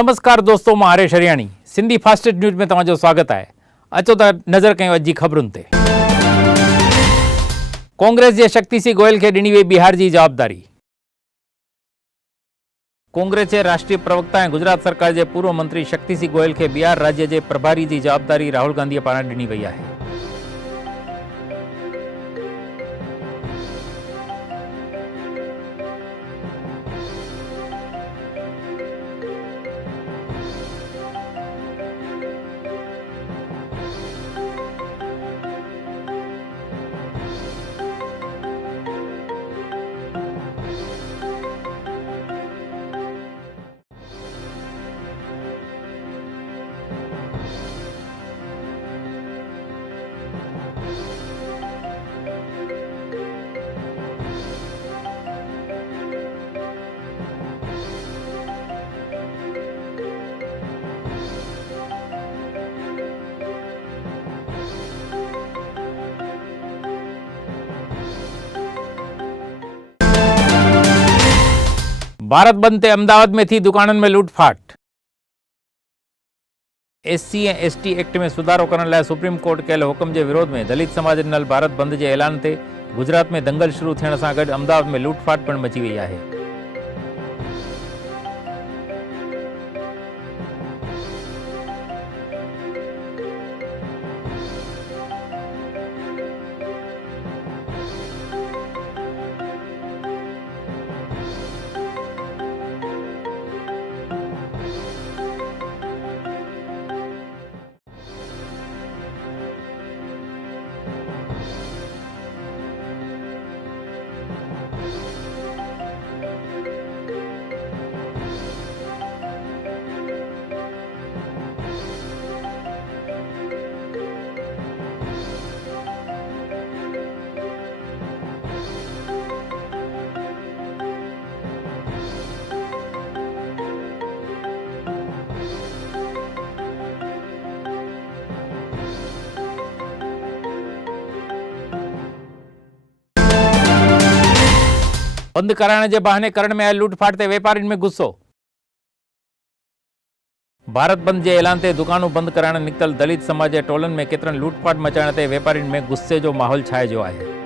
नमस्कार दोस्तों, मां हरेश हरियाणी सिंधी फास्टेस्ट न्यूज़ में तव्हांजो स्वागत है। अचो त नज़र कयूं अॼु जी ख़बरुनि ते। कांग्रेस जे शक्ति सिंह गोयल खे ॾिनी वई बिहार जी जवाबदारी। कांग्रेस जे राष्ट्रीय प्रवक्ता ऐं गुजरात सरकार जे पूर्व मंत्री शक्ति सिंह गोयल खे बिहार राज्य जे प्रभारी जी जवाबदारी राहुल गांधी पारां ॾिनी वई आहे। भारत बंद ते अहमदाबाद में थी दुकाननि में लूटफाट। एससी ऐं एसटी एक्ट में सुधारो करण लाइ सुप्रीम कोर्ट कयल हुकम जे विरोध में दलित समाज ॾिनल भारत बंद जे ऐलान ते गुजरात में दंगल शुरू थियण सां गॾु अहमदाबाद में लूटफाट पिणु मची वई आहे। बंद कराइण जे बहाने करण में आयल लूटफाट ते व्यापारियुनि में गुस्सो। भारत बंद जे ऐलान ते दुकानूं बंद कराइण निकितल दलित समाज जे टोलनि में केतिरनि लूटफाट मचाइण ते व्यापारियुनि में गुस्से जो माहौल छाइजियो आहे।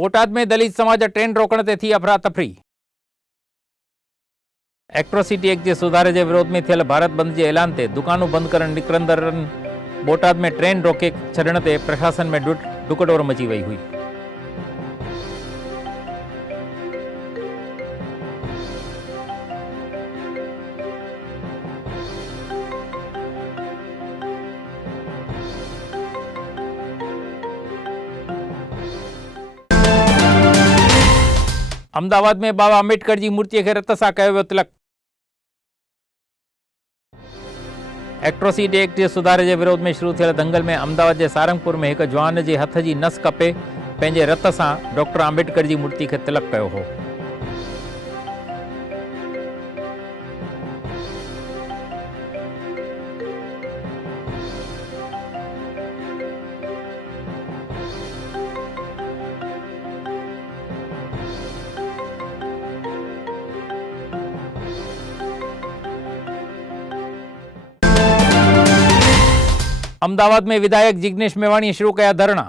बोटाद में दलित समाज ट्रेन रोकण ते थी अफरा तफरी। एट्रोसिटी एक्ट जे सुधारे जे विरोध में थियल भारत बंद जे ऐलान ते दुकानूं बंद करण निकिरंदड़नि बोटाद में ट्रेन रोके छॾण ते प्रशासन में डुकडोर मची वई हुई। अहमदाबाद में बाबा अम्बेडकर जी मूर्ति के रत सां कयो वियो तिलक। एट्रोसिटी एक्ट जे सुधारे जे विरोध में शुरू थियल दंगल में अहमदाबाद जे सारंगपुर में एक जवान जे हथ जी नस कपे पंहिंजे रत सां डॉक्टर अम्बेडकर जी मूर्ति के तिलक कयो हो। अहमदाबाद में विधायक जिग्नेश मेवाणी शुरू कया धरना।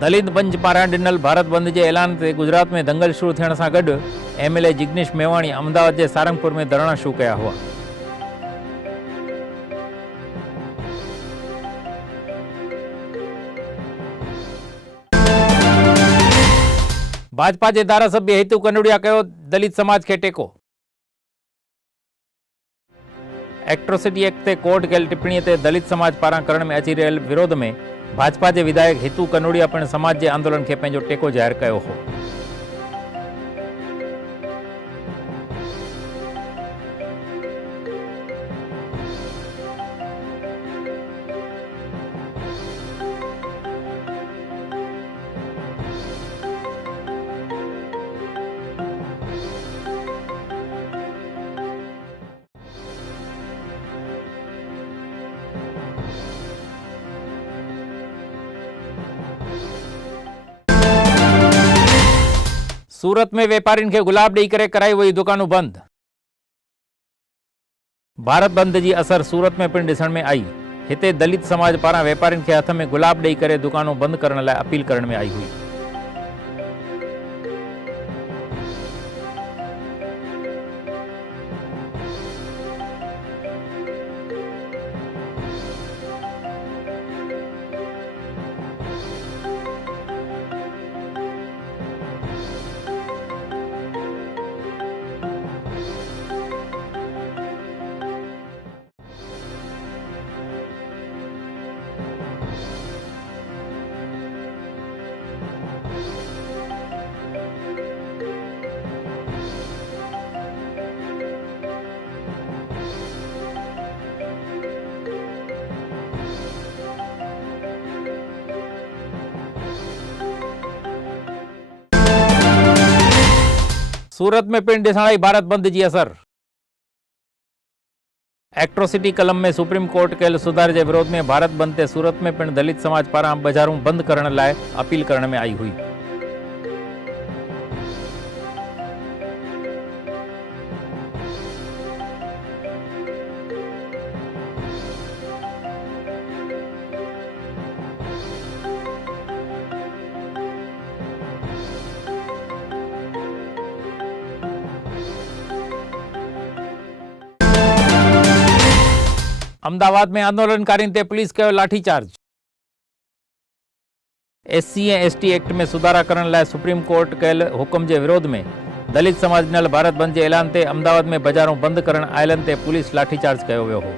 दलित मंच पारां ॾिनल भारत बंद जे ऐलान ते गुजरात में दंगल शुरू थियण सां गॾु एमएलए जिग्नेश मेवाणी अहमदाबाद जे सारंगपुर में धरना शुरू कया हुआ। भाजपा जे धारासभ्य हितू कनोडिया कयो दलित समाज के टेको। एट्रोसिटी एक्ट ते कोर्ट कयल टिप्पणी ते दलित समाज पारां करण में अची रहियल विरोध में भाजपा के विधायक हितू कनोडिया पिणु समाज के आंदोलन के पंहिंजो टेको ज़ाहिर कयो हो। सूरत में वेपारीन खे गुलाब ॾेई करे कराई वई दुकानूं बंद। भारत बंद जी असर सूरत में पिणु ॾिसण में आई। हिते दलित समाज पारां वेपारीन खे हथ में गुलाब ॾेई करे दुकानूं बंद करण लाइ अपील करण में आई हुई। सूरत में पिणु ॾिसण आई भारत बंद जी असर। एट्रोसिटी कलम में सुप्रीम कोर्ट कयल सुधार जे विरोध में भारत बंद ते सूरत में पिणु दलित समाज पारां बाज़ारूं बंद करण लाइ अपील करण में आई हुई। अहमदाबाद में आंदोलनकारियों ते पुलिस कयो लाठीचार्ज। SC ऐं ST एक्ट में सुधारा करण लाइ सुप्रीम कोर्ट कयल हुकुम जे विरोध में दलित समाज ॾिनल भारत बंद जे ऐलान ते अहमदाबाद में बाज़ारूं बंद करण आयलनि ते पुलिस लाठीचार्ज कयो वियो हो।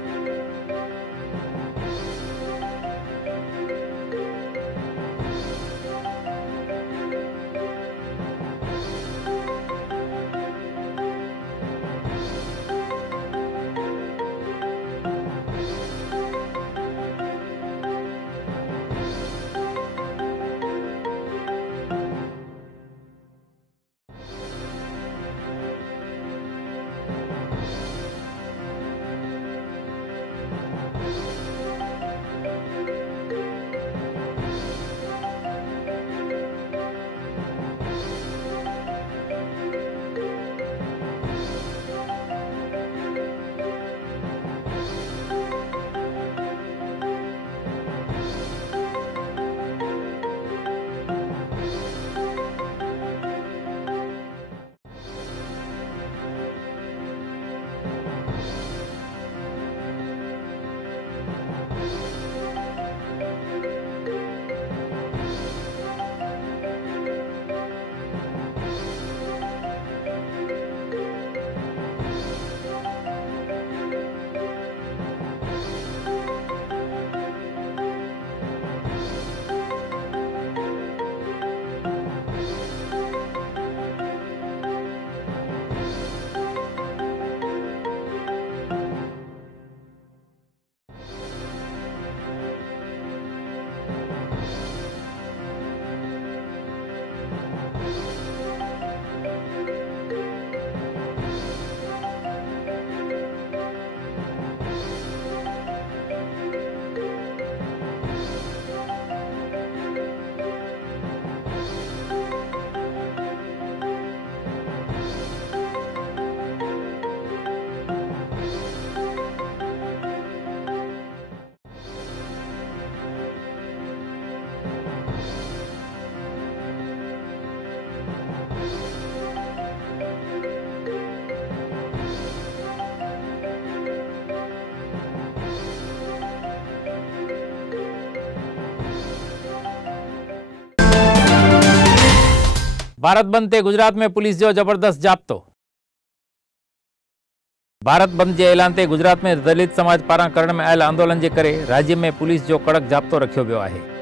भारत बंद ते गुजरात में पुलिस जो जबरदस्त जाब्तो। भारत बंद जे ऐलान ते गुजरात में दलित समाज पारां करण में आयल आंदोलन जे करे राज्य में पुलिस जो कड़क जाब्तो रखियो वियो आहे।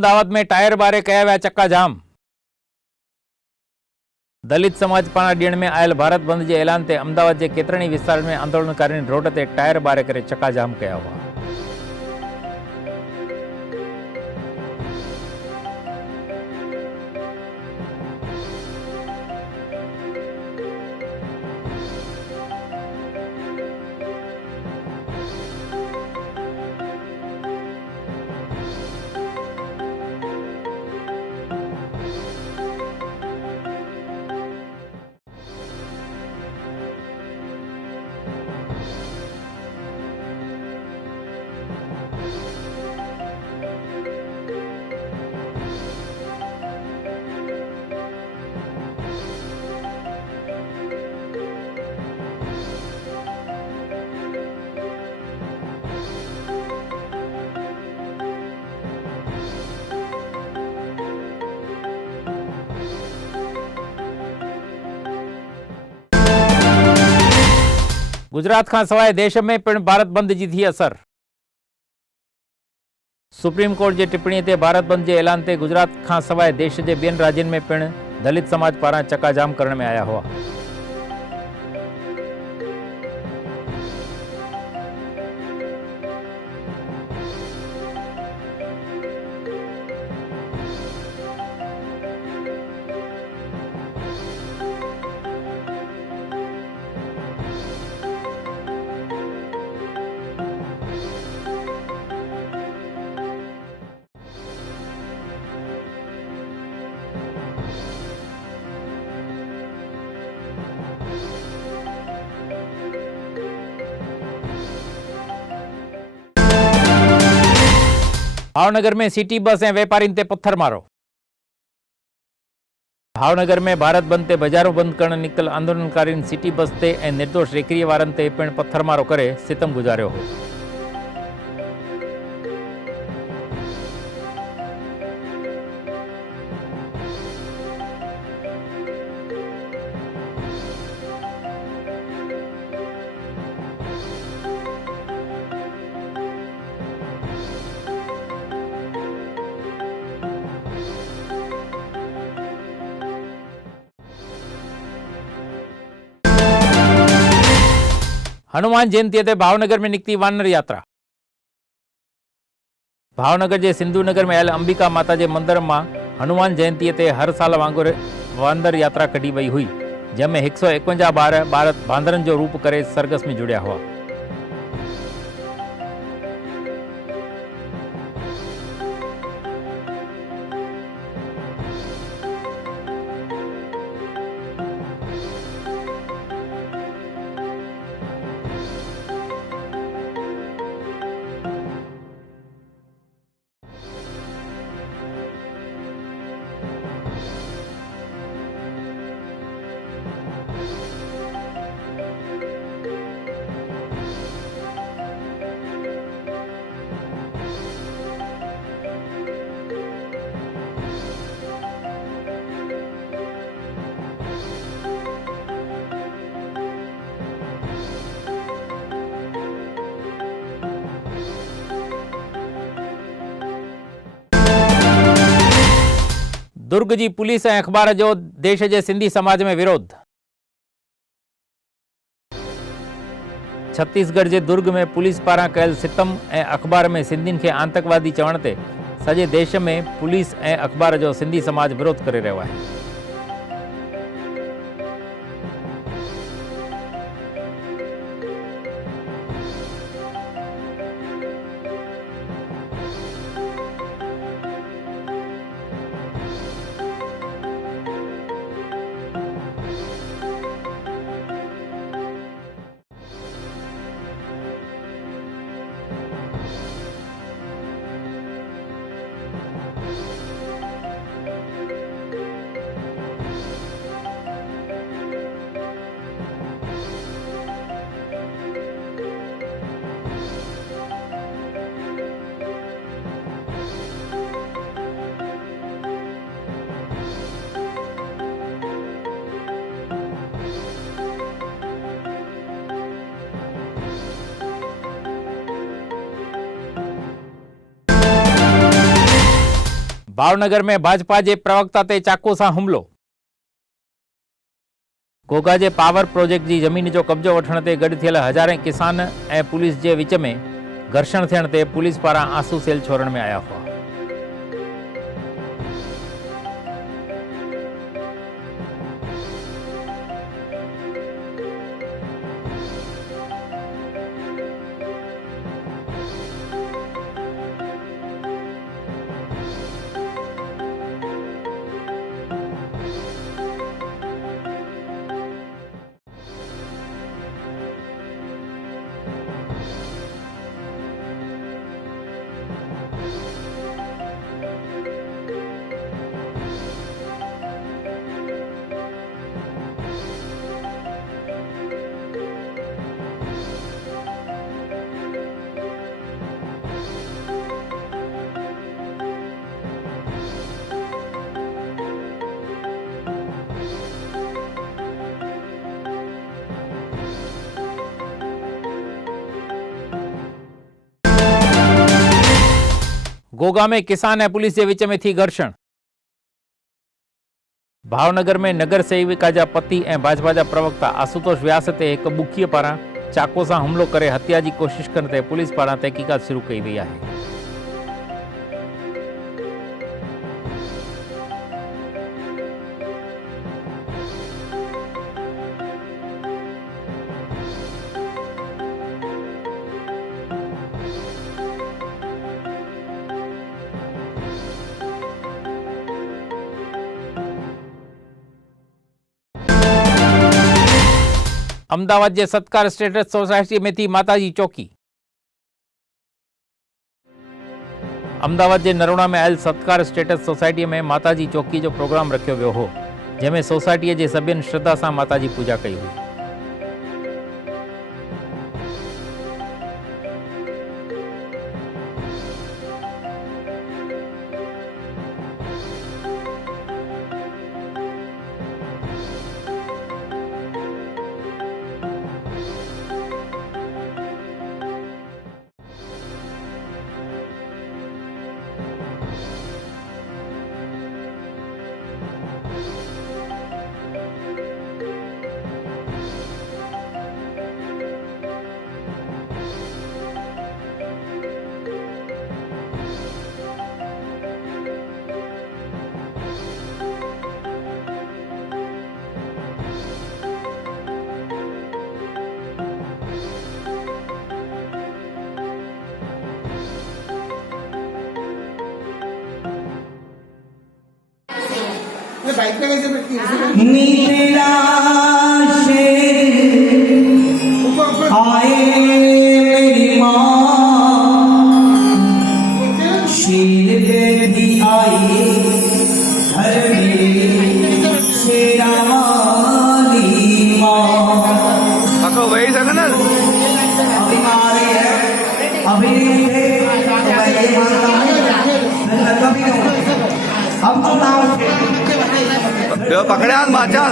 અમદાવાદ में टायर बारे कया विया चक्काजाम। दलित समाज पारां ॾियण में आयल भारत बंद के ऐलान ते अमदावाद के केतरणी विस्तार में आंदोलनकारियों रोड ते टायर बारे करे चक्काजाम कया हुआ। गुजरात का सवाए देश में पिण भारत बंद की थी असर। सुप्रीम कोर्ट की टिप्पणी ते भारत बंद के ऐलान ते गुजरात का सवाए देश के बेन राज्य में पिण दलित समाज पारा चक्काजाम करने में आया हुआ। भावनगर में सिटी बस ऐं वेपारीन ते पत्थर मारो। भावनगर में भारत बंद ते बाजारों बंद करण निकल आंदोलनकारीन सिटी बस ते ऐं निर्दोष रेकरी वारन ते पिण पत्थर मारो करे सितम गुजारियो हो। हनुमान जयंती ते भावनगर में निकती वानर यात्रा। भावनगर के सिंधु नगर में आयल अंबिका माता के मंदिर में हनुमान जयंती ते हर साल वांगुर वानर यात्रा कढी वही हुई, जैमें 151 ॿार बांदरन जो रूप करे सरगस में जुड़िया हुआ। दुर्ग की पुलिस ऐं अखबार जो देश के सिंधी समाज में विरोध। छत्तीसगढ़ के दुर्ग में पुलिस पारा कयल सितम ऐं अखबार में सिंधियुनि खे आतंकवादी चवण ते सॼे देश में पुलिस ऐं अखबार जो सिंधी समाज विरोध करे रहियो आहे। भावनगर में भाजपा जे प्रवक्ता ते चाकू सां हुमलो। घोघा जे पावर प्रोजेक्ट जी ज़मीन जो कब्जो वठण ते गॾु थियल हज़ारें किसान ऐं पुलिस जे विच में घर्षण थियण ते पुलिस पारां आंसू सेल छोड़ण में आया हुआ। घोघा में किसान ऐं पुलिस के विच में थी घर्षण। भावनगर में नगर सेविका जा पति ऐं भाजपा जा प्रवक्ता आशुतोष व्यास ते एक बुखीअ पारां चाकू सां हुमलो करे हत्या की कोशिश करण ते पुलिस पारां तहकीकात शुरू कई वई आहे। अमदावाद के सत्कार स्टेटस सोसायटी में थी माताजी चौकी। अमदावाद के नरोड़ा में आयल सत्कार स्टेटस सोसायटी में माताजी चौकी जो प्रोग्राम रखियो वियो हो, जैमें सोसायटी के सभियन श्रद्धा से माताजी पूजा कई हुई। नीला शेर आए मेरी माँ, शेर भी आए घर में शेरा वाली माँ। वही सर ना अभी अब तो नाम पकड़े माचा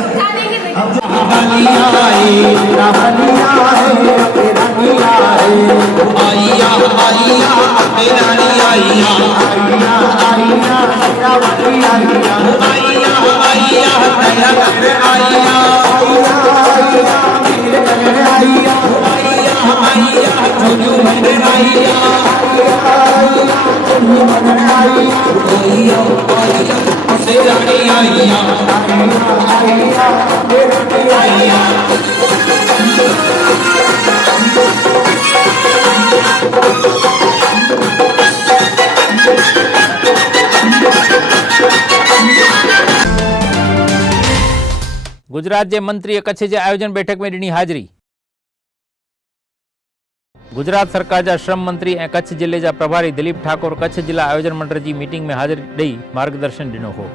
गुजरात के मंत्री कच्छ के आयोजन बैठक में ॾिनी हाज़री। गुजरात सरकार जा श्रम मंत्री ए कच्छ जिले जा प्रभारी दिलीप ठाकुर कच्छ जिला आयोजन मंडल की मीटिंग में हाज़िरी ॾेई मार्गदर्शन ॾिनो हो।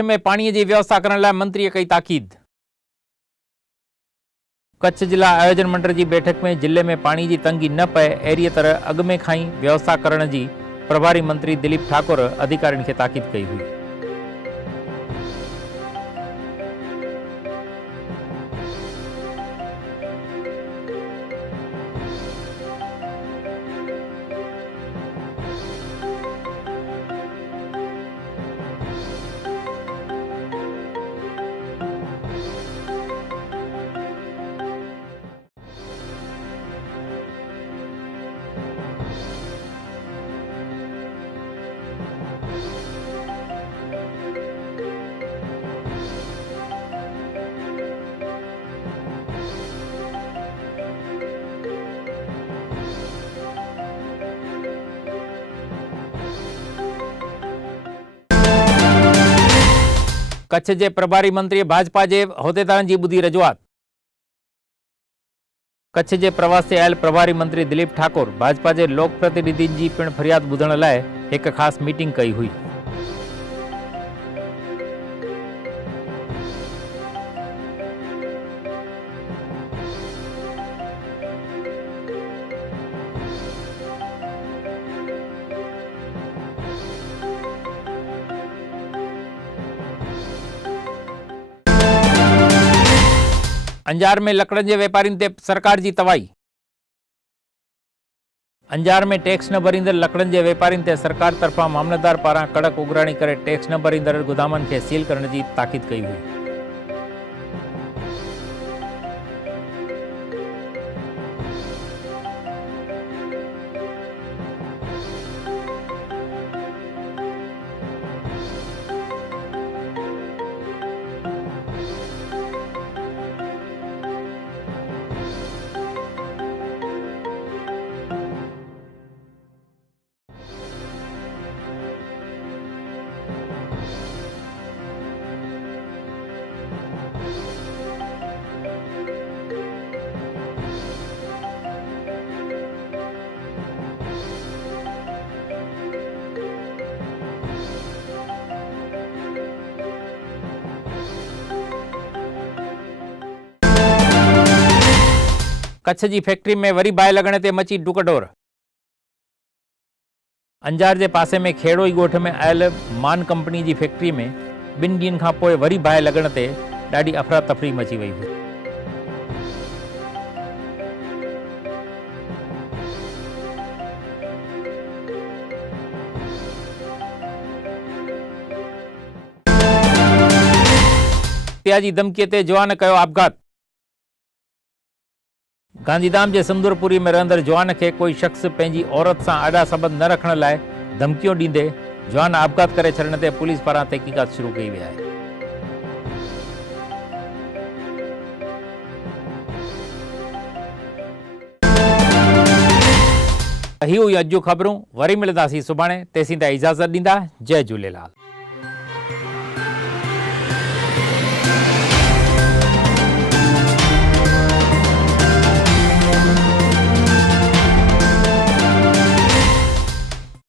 कच्छ में पाणी की व्यवस्था करण लाइ मंत्रीअ कई ताकीद। कच्छ जिला आयोजन मंडल की बैठक में जिले में पानी की तंगी न पए अहिड़ीअ तरह अॻु में खां ई व्यवस्था करण की प्रभारी मंत्री दिलीप ठाकुर अधिकारियों के ताकीद कई हुई। कच्छ के प्रभारी मंत्री भाजपा के होदेदारनि की ॿुधी रजूआत। कच्छ के प्रवास से आयल प्रभारी मंत्री दिलीप ठाकुर भाजपा के लोक प्रतिनिधियों की पिण फरियाद ॿुधण लाइ एक खास मीटिंग कई हुई। अंजार में लकड़न के व्यापारी ते सरकार की तवाई। अंजार में टैक्स न भरींदड़ लकड़न के व्यापारी ते सरकार तरफा मामलतदार पारां कड़क उगराणी करे टैक्स न भरींदड़ गोदामन के सील करण की ताकीद कई हुई। कच्छ की फैक्ट्री में वरी बाहि लगण ते मची डुकडोर। अंजार के पासे में खेड़ोई गोठ में आयल मान कंपनी की फैक्ट्री में 2 ॾींहनि खां पोइ वरी बाहि लगण ते ॾाढी अफरा तफरी मची वई हुई। हत्या जी धमकीअ ते जवान कयो आपघात। गांधीधाम के संदूरपुरी में रहंदड़ जवान के कोई शख्स पंहिंजी औरत से आड़ा संबंध न रखण लाइ धमकियों ॾींदे जवान आपघात करे छॾण ते पुलिस पारां तहकीकात शुरू कई वई आहे। ही हुई अॼु जूं ख़बरूं। वरी मिलंदासीं सुभाणे। तेसीं ताईं इजाज़त ॾींदा। जय झूलेलाल।